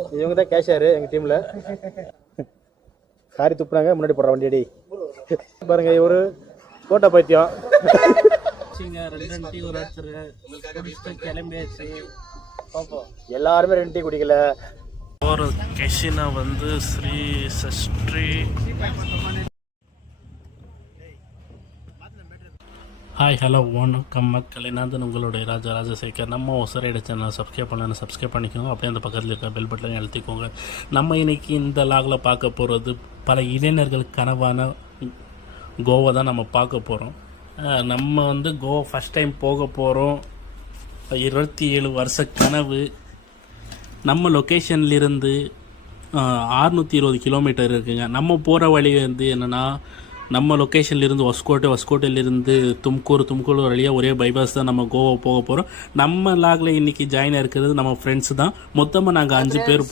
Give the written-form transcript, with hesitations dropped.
இவங்க தான் கேஷியர் எங்கள் டீமில். காரி துப்புனாங்க முன்னாடி போடுற வண்டி அடி பாருங்க. இவரு கோட்டை பைத்தியம். கிளம்பியாச்சு. எல்லாருமே 2 டீ குடிக்கல. ஒரு கெஷினா வந்து ஸ்ரீ சஷ்டி. ஹாய் ஹலோ வணக்கம் மக்களே, நான் தான் உங்களுடைய ராஜா ராஜசேகர். நம்ம ஒசரைட சேனல் சப்ஸ்கிரைப் பண்ணலாம், சப்ஸ்கிரைப் பண்ணிக்கோங்க. அப்படியே அந்த பக்கத்தில் இருக்க பெல் பட்டனை அழுத்திக்கோங்க. நம்ம இன்றைக்கி இந்த லாகில் பார்க்க போகிறது பல இளைஞர்களுக்கு கனவான கோவா தான் நம்ம பார்க்க போகிறோம். நம்ம வந்து கோவா ஃபஸ்ட் டைம் போக போகிறோம். 27 வருஷ கனவு. நம்ம லொக்கேஷன்லேருந்து 620 கிலோமீட்டர் இருக்குங்க. நம்ம போகிற வழி வந்து என்னென்னா, நம்ம லொக்கேஷன்லேருந்து வஸ்கோட்டையிலேருந்து தும்கூர் வழியாக ஒரே பைபாஸ் தான் நம்ம கோவா போக போகிறோம். நம்ம லாகில் இன்றைக்கி ஜாயின் இருக்கிறது நம்ம ஃப்ரெண்ட்ஸ் தான். மொத்தமாக நாங்கள் 5 பேர்